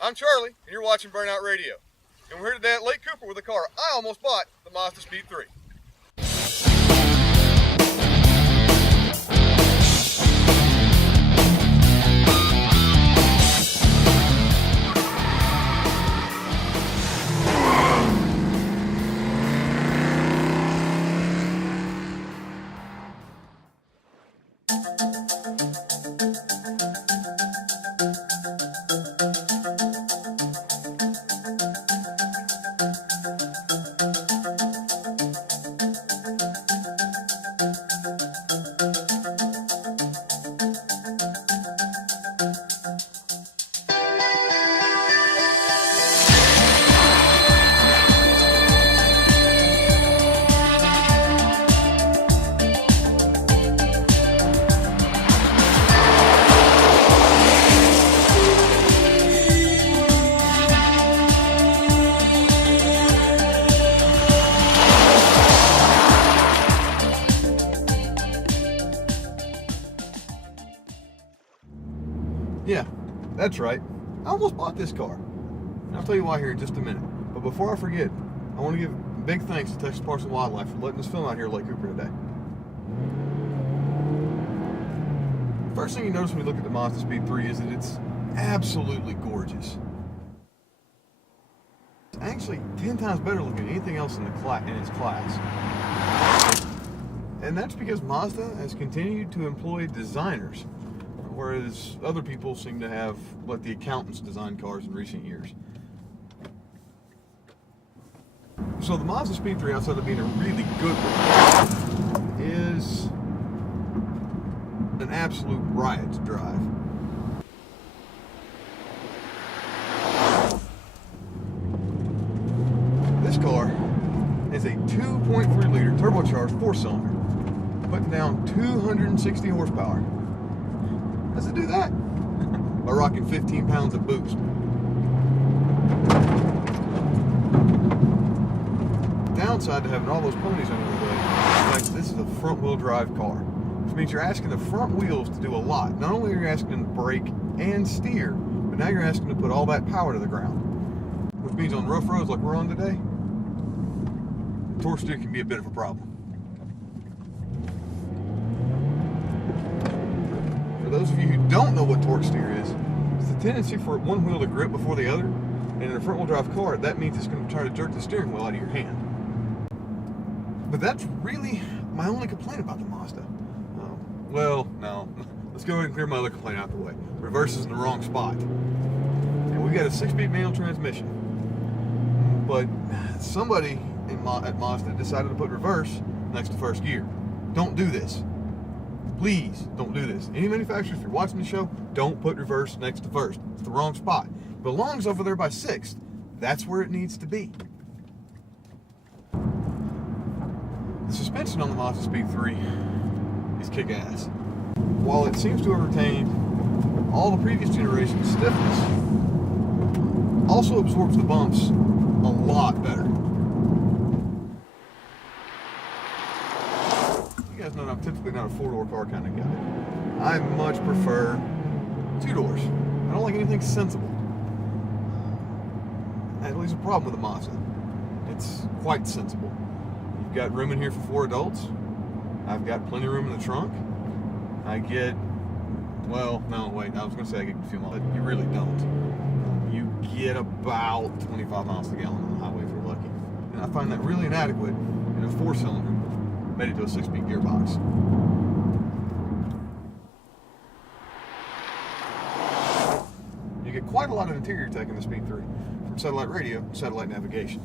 I'm Charlie, and you're watching Burnout Radio. And we're here today at Lake Cooper with a car I almost bought, the Mazda Speed3. Yeah, that's right. I almost bought this car. And I'll tell you why here in just a minute. But before I forget, I want to give big thanks to Texas Parks and Wildlife for letting us film out here at Lake Cooper today. First thing you notice when you look at the Mazda Speed3 is that it's absolutely gorgeous. It's actually 10 times better looking than anything else in its class. And that's because Mazda has continued to employ designers, whereas other people seem to have let the accountants design cars in recent years. So the Mazda Speed3, outside of being a really good one, is an absolute riot to drive. This car is a 2.3 liter turbocharged 4-cylinder, putting down 260 horsepower. How's it do that? By rocking 15 pounds of boost. The downside to having all those ponies under the hood is this is a front-wheel drive car, which means you're asking the front wheels to do a lot. Not only are you asking them to brake and steer, but now you're asking them to put all that power to the ground. Which means on rough roads like we're on today, torque steer can be a bit of a problem. For those of you who don't know what torque steer is, it's the tendency for one wheel to grip before the other, and in a front-wheel drive car, that means it's going to try to jerk the steering wheel out of your hand. But that's really my only complaint about the Mazda. Well, no. Let's go ahead and clear my other complaint out the way. Reverse is in the wrong spot. And we've got a 6-speed manual transmission. But somebody at Mazda decided to put reverse next to first gear. Don't do this. Please don't do this. Any manufacturer, if you're watching the show, don't put reverse next to first. It's the wrong spot. It belongs over there by 6th. That's where it needs to be. The suspension on the Mazda Speed3 is kick-ass. While it seems to have retained all the previous generation's stiffness, also absorbs the bumps a lot better. You guys know I'm typically not a 4-door car kind of guy. I much prefer 2 doors. I don't like anything sensible. That leaves a problem with the Mazda. It's quite sensible. You've got room in here for 4 adults. I've got plenty of room in the trunk. I get, well, no, wait, I was going to say I get a few miles, but you really don't. You get about 25 miles a gallon on the highway if you're lucky. And I find that really inadequate in a 4-cylinder made it to a 6-speed gearbox. You get quite a lot of interior tech in the Speed3, from satellite radio to satellite navigation.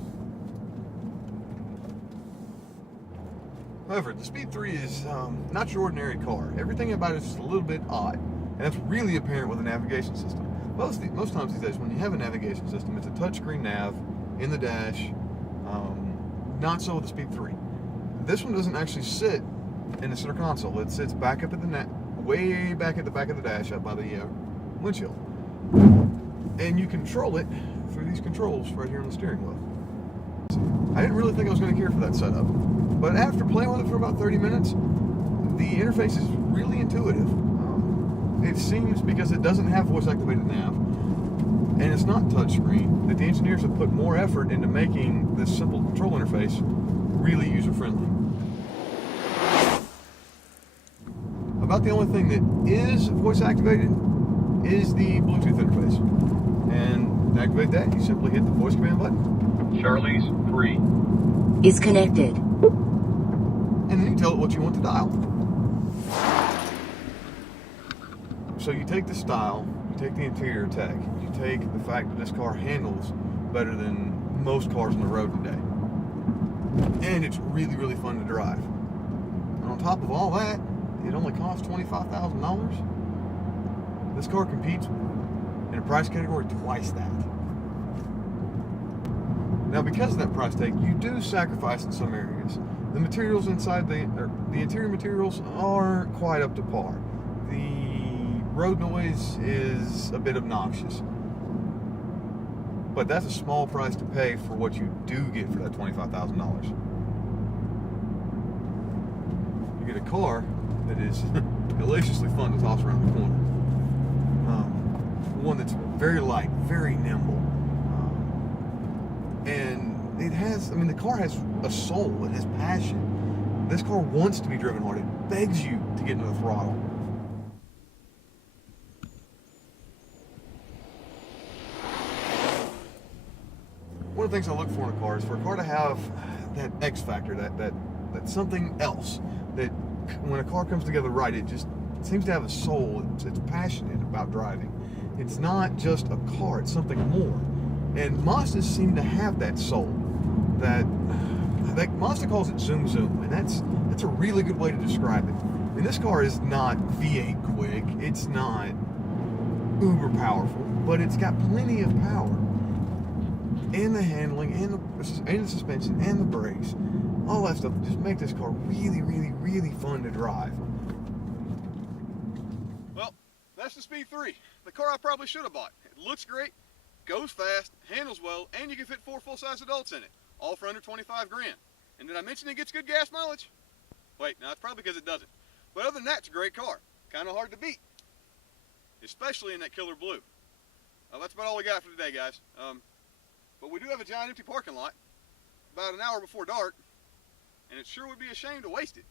However, the Speed3 is not your ordinary car. Everything about it is just a little bit odd, and that's really apparent with the navigation system. Most times these days, when you have a navigation system, it's a touchscreen nav in the dash. Not so with the Speed3. This one doesn't actually sit in the center console. It sits back up at the way back at the back of the dash, up by the windshield, and you control it through these controls right here on the steering wheel. I didn't really think I was going to care for that setup, but after playing with it for about 30 minutes, the interface is really intuitive. It seems, because it doesn't have voice activated nav, and it's not touchscreen, that the engineers have put more effort into making this simple control interface really user-friendly. About the only thing that is voice activated is the Bluetooth interface. And to activate that, you simply hit the voice command button. Charlie's 3 is connected. And then you tell it what you want to dial. So you take the style, you take the interior tech, you take the fact that this car handles better than most cars on the road today. And it's really, really fun to drive. And on top of all that, it only costs $25,000. This car competes in a price category twice that. Now, because of that price tag, you do sacrifice in some areas. The materials inside the interior materials aren't quite up to par. The road noise is a bit obnoxious. But that's a small price to pay for what you do get for that $25,000. You get a car that is deliciously fun to toss around the corner. One that's very light, very nimble. And it has, the car has a soul, it has passion. This car wants to be driven hard. It begs you to get into the throttle. One of the things I look for in a car is for a car to have that X factor, that something else, that when a car comes together right, it just seems to have a soul. It's passionate about driving. It's not just a car, it's something more. And Mazdas seem to have that soul. That Mazda calls it Zoom, and that's a really good way to describe it. And this car is not V8 quick, it's not uber powerful, but it's got plenty of power. And the handling, and the suspension, and the brakes, all that stuff just make this car really, really, really fun to drive. Well, that's the Speed3, the car I probably should have bought. It looks great, goes fast, handles well, and you can fit 4 full-size adults in it, all for under 25 grand. And did I mention it gets good gas mileage? Wait, no, it's probably because it doesn't. But other than that, it's a great car. Kind of hard to beat, especially in that killer blue. That's about all we got for today, guys. But we do have a giant empty parking lot about an hour before dark, and it sure would be a shame to waste it.